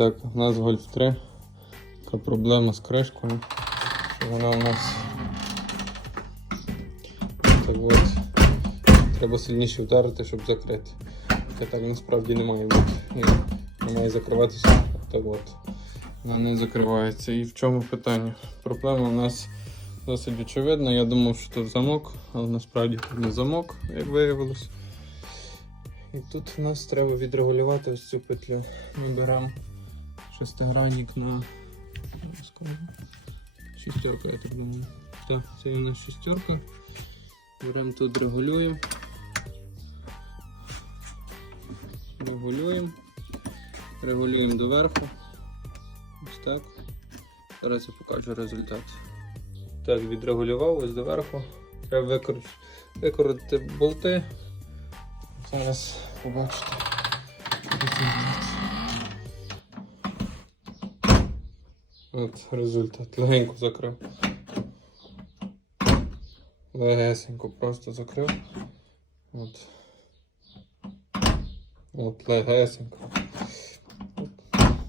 Так, у нас Golf 3. Така проблема з кришкою. Що вона у нас. Так от. Треба сильніше вдарити, щоб закрити. Хоча так насправді не має бути. Не має закриватися. Так от. Вона не закривається. І в чому питання? Проблема у нас досить очевидна. Я думав, що тут замок, але насправді не замок, як виявилось. І тут в нас треба відрегулювати ось цю петлю. Ми беремо шестигранник на шістерка, я так думаю. Так, це у нас шістерка. Беремо тут регулюємо. Регулюємо. Регулюємо доверху. Ось так. Зараз я покажу результат. Так, відрегулював ось доверху. Треба викрутити, викрутити болти. Зараз побачите. результат. От результат. Легенько закрив. Легесенько просто закрив. От. От легесенько.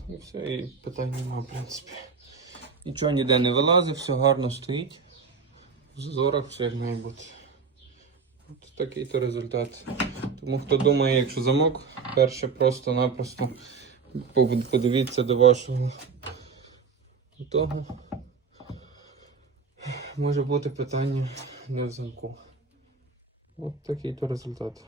І все, і питань немає, в принципі. Нічого ніде не вилазить, все гарно стоїть. В зазорах все як має бути. От такий то результат. Тому хто думає, якщо замок, перше просто-напросто подивіться до вашого того. Може бути питання не в замку. От такий то результат.